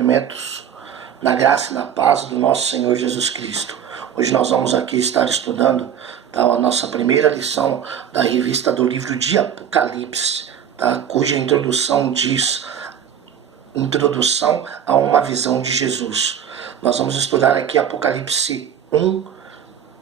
cumprimentos na graça e na paz do nosso Senhor Jesus Cristo. Hoje nós vamos aqui estar estudando a nossa primeira lição da revista do livro de Apocalipse, cuja introdução diz: Introdução a uma visão de Jesus. Nós vamos estudar aqui Apocalipse 1,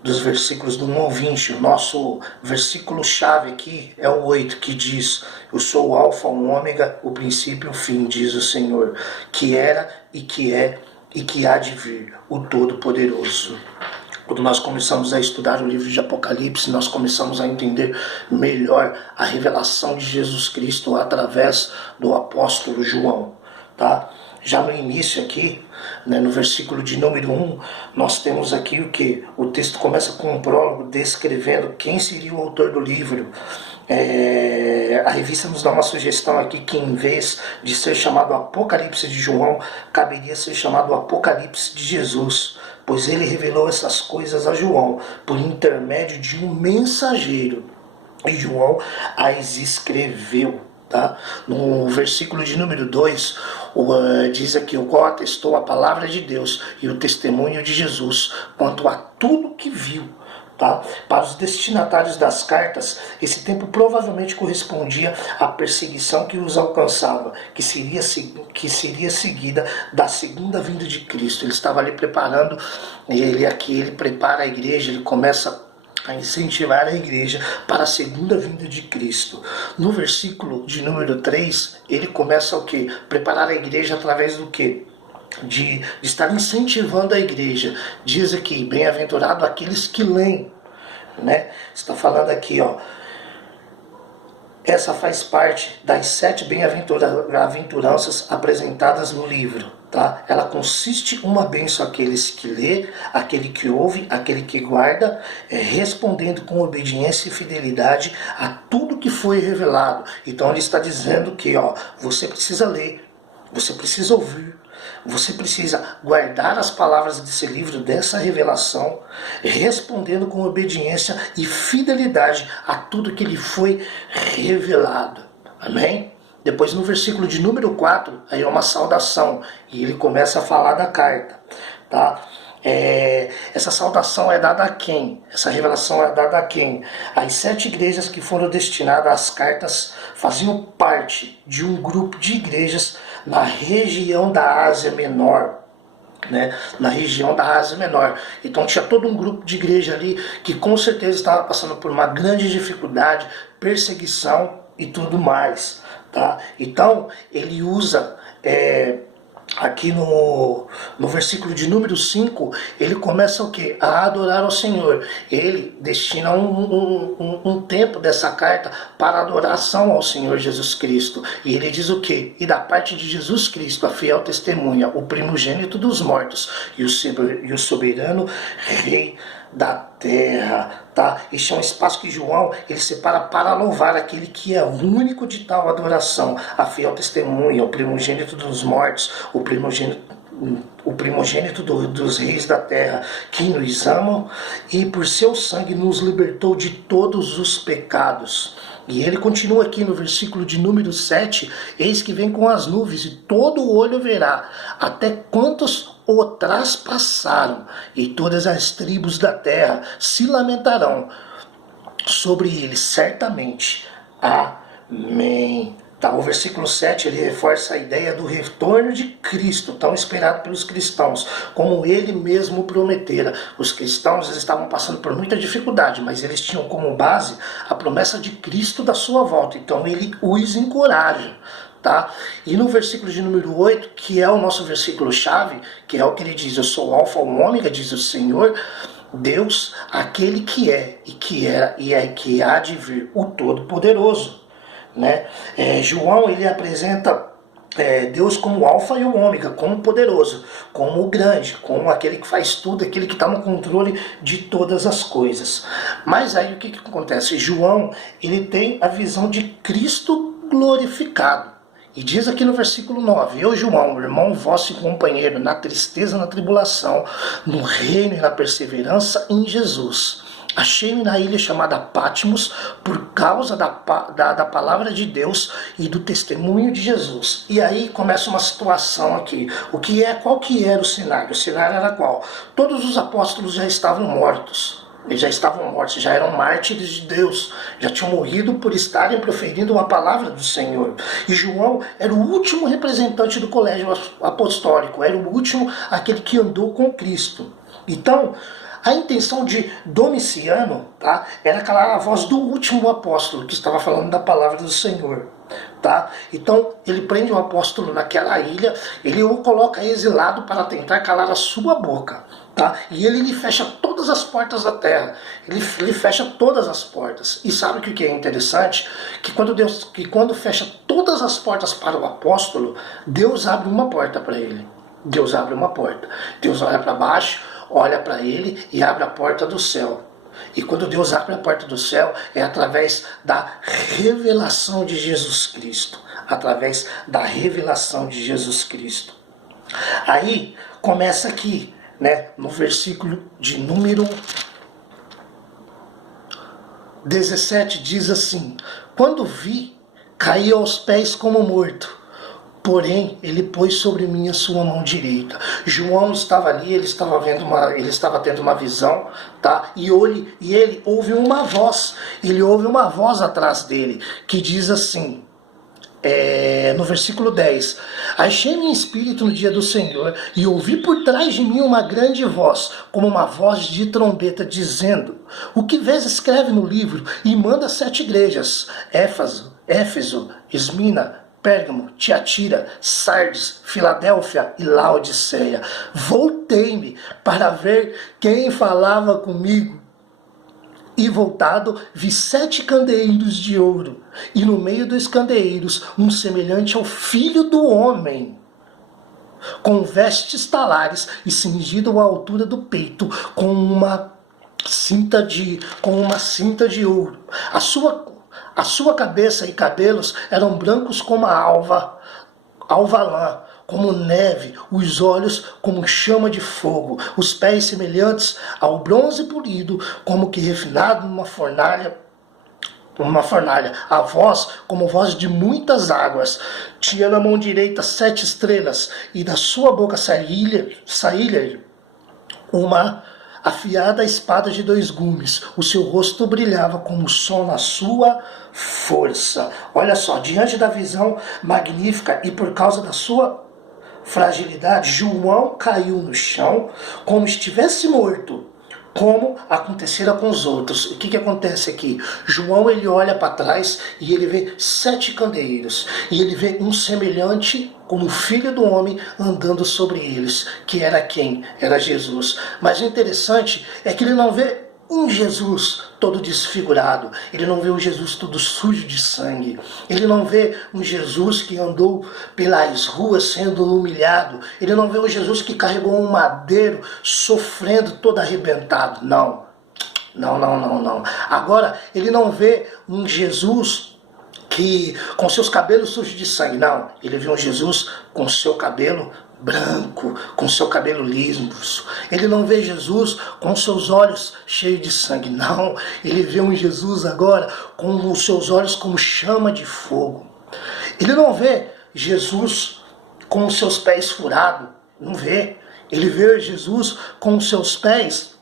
dos versículos do 1 ao 20. O nosso versículo-chave aqui é o 8, que diz: Eu sou o Alfa, o Ômega, o princípio e o fim, diz o Senhor, que era e que é e que há de vir, o Todo-Poderoso. Quando nós começamos a estudar o livro de Apocalipse, nós começamos a entender melhor a revelação de Jesus Cristo através do apóstolo João, Já no início aqui, no versículo de número 1, nós temos aqui o que? O texto começa com um prólogo descrevendo quem seria o autor do livro. A revista nos dá uma sugestão aqui que, em vez de ser chamado Apocalipse de João, caberia ser chamado Apocalipse de Jesus, pois ele revelou essas coisas a João por intermédio de um mensageiro, e João as escreveu. No versículo de número 2, diz aqui: o qual atestou a palavra de Deus e o testemunho de Jesus quanto a tudo que viu. Para os destinatários das cartas, esse tempo provavelmente correspondia à perseguição que os alcançava, que seria seguida da segunda vinda de Cristo. Ele estava ali preparando, ele prepara a igreja, ele começa a incentivar a igreja para a segunda vinda de Cristo. No versículo de número 3, ele começa o quê? Preparar a igreja através do quê? De estar incentivando a igreja. Diz aqui: bem-aventurado aqueles que leem, Está falando aqui, essa faz parte das 7 bem-aventuranças apresentadas no livro, Ela consiste uma bênção àqueles que lê, aquele que ouve, aquele que guarda, respondendo com obediência e fidelidade a tudo que foi revelado. Então ele está dizendo que, você precisa ler, você precisa ouvir, você precisa guardar as palavras desse livro, dessa revelação, respondendo com obediência e fidelidade a tudo que lhe foi revelado. Amém? Depois, no versículo de número 4, aí é uma saudação, e ele começa a falar da carta, Essa saudação é dada a quem? Essa revelação é dada a quem? As 7 igrejas que foram destinadas às cartas faziam parte de um grupo de igrejas na região da Ásia Menor, na região da Ásia Menor. Então tinha todo um grupo de igreja ali que com certeza estava passando por uma grande dificuldade, perseguição e tudo mais, Então ele usa aqui no versículo de número 5, ele começa o quê? A adorar ao Senhor. Ele destina um tempo dessa carta para adoração ao Senhor Jesus Cristo. E ele diz o quê? E da parte de Jesus Cristo, a fiel testemunha, o primogênito dos mortos e o soberano Rei da terra, Este é um espaço que João ele separa para louvar aquele que é o único de tal adoração, a fiel testemunha, o primogênito dos mortos, o primogênito dos reis da terra, que nos amam e por seu sangue nos libertou de todos os pecados. E ele continua aqui no versículo de número 7, eis que vem com as nuvens e todo olho verá, até quantos o traspassaram, e todas as tribos da terra se lamentarão sobre ele, certamente. Amém. O versículo 7 ele reforça a ideia do retorno de Cristo, tão esperado pelos cristãos, como ele mesmo prometera. Os cristãos eles estavam passando por muita dificuldade, mas eles tinham como base a promessa de Cristo da sua volta, então ele os encoraja. E no versículo de número 8, que é o nosso versículo-chave, que é o que ele diz: Eu sou o Alfa, o Ômega, diz o Senhor, Deus, aquele que é, e que era, e é que há de vir, o Todo-Poderoso. João ele apresenta Deus como o Alfa e o Ômega, como o poderoso, como o grande, como aquele que faz tudo, aquele que está no controle de todas as coisas. Mas aí o que acontece? João ele tem a visão de Cristo glorificado. E diz aqui no versículo 9: Eu, João, irmão vosso e companheiro, na tristeza, na tribulação, no reino e na perseverança em Jesus, Achei-me na ilha chamada Patmos por causa da palavra de Deus e do testemunho de Jesus. E aí começa uma situação aqui. Qual que era o cenário? O cenário era qual? Todos os apóstolos já estavam mortos. Eles já estavam mortos, já eram mártires de Deus, já tinham morrido por estarem proferindo uma palavra do Senhor. E João era o último representante do colégio apostólico, era o último, aquele que andou com Cristo. Então, a intenção de Domiciano, tá, era calar a voz do último apóstolo que estava falando da palavra do Senhor. Tá? Então ele prende o apóstolo naquela ilha, ele o coloca exilado para tentar calar a sua boca. Tá? E ele lhe fecha todas as portas da terra. Ele fecha todas as portas. E sabe o que é interessante? Que quando fecha todas as portas para o apóstolo, Deus abre uma porta para ele. Deus abre uma porta. Deus olha para baixo, olha para ele e abre a porta do céu. E quando Deus abre a porta do céu, é através da revelação de Jesus Cristo. Através da revelação de Jesus Cristo. Aí começa aqui, né, no versículo de número 17, diz assim: quando vi, caí aos pés como morto. Porém, ele pôs sobre mim a sua mão direita. João estava ali, ele estava tendo uma visão, tá? E ele ouve uma voz. Ele ouve uma voz atrás dele que diz assim, no versículo 10: achei-me em espírito no dia do Senhor e ouvi por trás de mim uma grande voz, como uma voz de trombeta, dizendo: o que vês escreve no livro e manda 7 igrejas: Éfeso, Esmina, Pérgamo, Tiatira, Sardes, Filadélfia e Laodiceia. Voltei-me para ver quem falava comigo. E voltado, vi 7 candeeiros de ouro, e no meio dos candeeiros um semelhante ao Filho do Homem, com vestes talares e cingido à altura do peito, com uma cinta de ouro. A sua cabeça e cabelos eram brancos como a alva lã, como neve, os olhos como chama de fogo, os pés semelhantes ao bronze polido, como que refinado numa fornalha, a voz como voz de muitas águas. Tinha na mão direita 7 estrelas, e da sua boca saía uma afiada espada de 2 gumes. O seu rosto brilhava como o sol na sua força. Olha só, diante da visão magnífica e por causa da sua fragilidade, João caiu no chão como estivesse morto, como acontecera com os outros. O que acontece aqui? João, ele olha para trás e ele vê 7 candeeiros, e ele vê um semelhante como o Filho do Homem andando sobre eles, que era quem? Era Jesus. Mas o interessante é que ele não vê um Jesus todo desfigurado, ele não vê um Jesus todo sujo de sangue, ele não vê um Jesus que andou pelas ruas sendo humilhado, ele não vê um Jesus que carregou um madeiro sofrendo todo arrebentado. Não. Agora, ele não vê um Jesus que com seus cabelos sujos de sangue. Não, ele vê um Jesus com seu cabelo branco, com seu cabelo liso. Ele não vê Jesus com seus olhos cheios de sangue. Não, ele vê um Jesus agora com os seus olhos como chama de fogo. Ele não vê Jesus com os seus pés furados. Não vê. Ele vê Jesus com os seus pés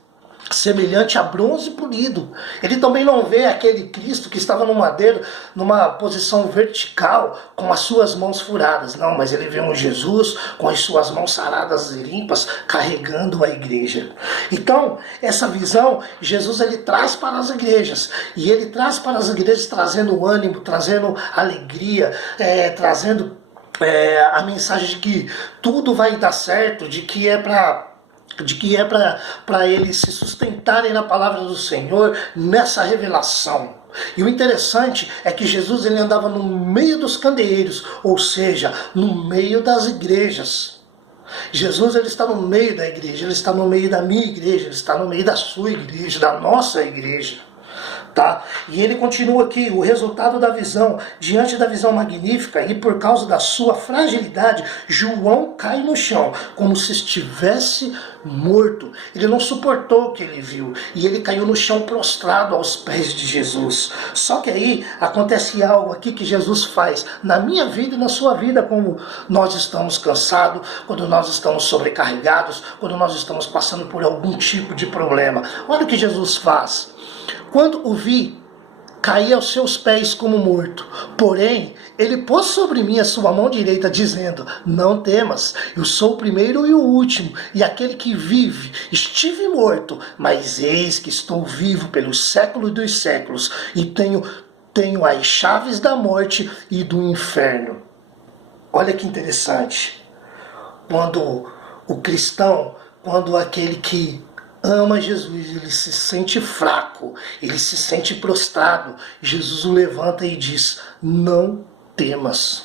semelhante a bronze polido. Ele também não vê aquele Cristo que estava no madeiro, numa posição vertical, com as suas mãos furadas. Não, mas ele vê um Jesus com as suas mãos saradas e limpas, carregando a igreja. Então, essa visão, Jesus ele traz para as igrejas. E ele traz para as igrejas trazendo ânimo, trazendo alegria, trazendo a mensagem de que tudo vai dar certo, de que é para eles se sustentarem na palavra do Senhor, nessa revelação. E o interessante é que Jesus ele andava no meio dos candeeiros, ou seja, no meio das igrejas. Jesus ele está no meio da igreja, ele está no meio da minha igreja, ele está no meio da sua igreja, da nossa igreja. Tá? E ele continua aqui, o resultado da visão, diante da visão magnífica e por causa da sua fragilidade, João cai no chão, como se estivesse morto. Ele não suportou o que ele viu, e ele caiu no chão prostrado aos pés de Jesus. Só que aí acontece algo aqui que Jesus faz, na minha vida e na sua vida, como nós estamos cansados, quando nós estamos sobrecarregados, quando nós estamos passando por algum tipo de problema. Olha o que Jesus faz. Quando o vi, caí aos seus pés como morto. Porém, ele pôs sobre mim a sua mão direita, dizendo: não temas, eu sou o primeiro e o último, e aquele que vive. Estive morto, mas eis que estou vivo pelos séculos dos séculos, e tenho as chaves da morte e do inferno. Olha que interessante. Quando o cristão, quando aquele que ama Jesus, ele se sente fraco, ele se sente prostrado, Jesus o levanta e diz: não temas,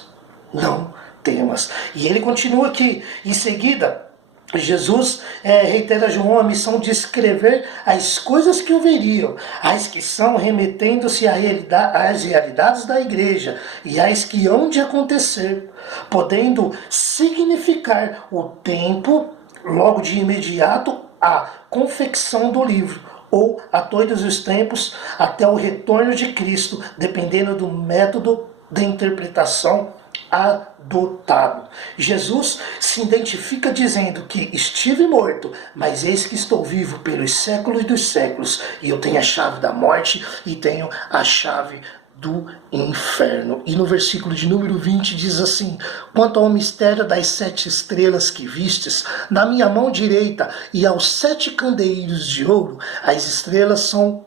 não temas. E ele continua aqui, em seguida, Jesus reitera a João a missão de escrever as coisas que houveriam, as que são remetendo-se às realidades da igreja e às que hão de acontecer, podendo significar o tempo, logo de imediato, a confecção do livro, ou a todos os tempos, até o retorno de Cristo, dependendo do método de interpretação adotado. Jesus se identifica dizendo que estive morto, mas eis que estou vivo pelos séculos dos séculos, e eu tenho a chave da morte e tenho a chave do inferno. E no versículo de número 20 diz assim: quanto ao mistério das 7 estrelas que vistes na minha mão direita e aos 7 candeeiros de ouro, as estrelas são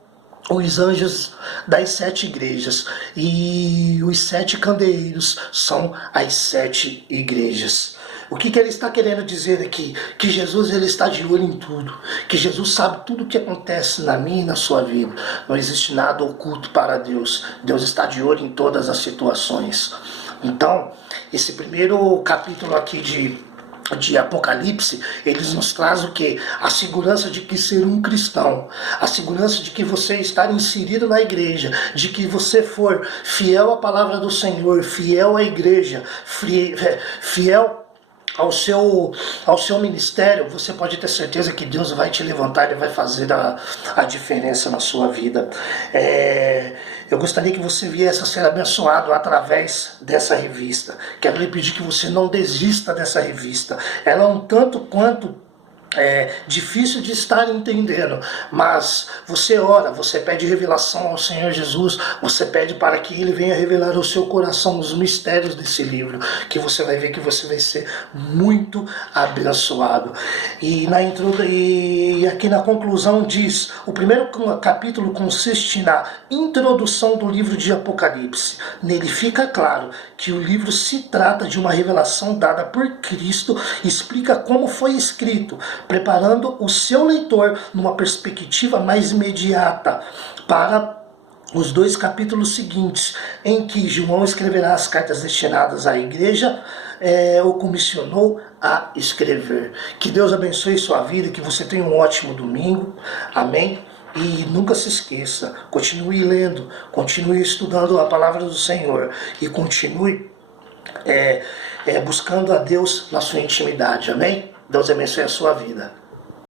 os anjos das 7 igrejas, e os 7 candeeiros são as 7 igrejas. O que ele está querendo dizer aqui? Que Jesus, ele está de olho em tudo. Que Jesus sabe tudo o que acontece na minha e na sua vida. Não existe nada oculto para Deus. Deus está de olho em todas as situações. Então, esse primeiro capítulo aqui de Apocalipse, eles nos traz o que? A segurança de que ser um cristão, a segurança de que você estar inserido na igreja, de que você for fiel à palavra do Senhor, fiel à igreja, fiel ao seu ministério, você pode ter certeza que Deus vai te levantar e vai fazer a diferença na sua vida. Eu gostaria que você viesse a ser abençoado através dessa revista. Quero lhe pedir que você não desista dessa revista. Ela é um tanto quanto difícil de estar entendendo, mas você ora, você pede revelação ao Senhor Jesus, você pede para que Ele venha revelar ao seu coração os mistérios desse livro, que você vai ver que você vai ser muito abençoado. E aqui na conclusão diz, o primeiro capítulo consiste na introdução do livro de Apocalipse. Nele fica claro que o livro se trata de uma revelação dada por Cristo, explica como foi escrito, preparando o seu leitor numa perspectiva mais imediata para os 2 capítulos seguintes, em que João escreverá as cartas destinadas à igreja, o comissionou a escrever. Que Deus abençoe sua vida, que você tenha um ótimo domingo. Amém? E nunca se esqueça, continue lendo, continue estudando a palavra do Senhor e continue buscando a Deus na sua intimidade. Amém? Deus abençoe a sua vida.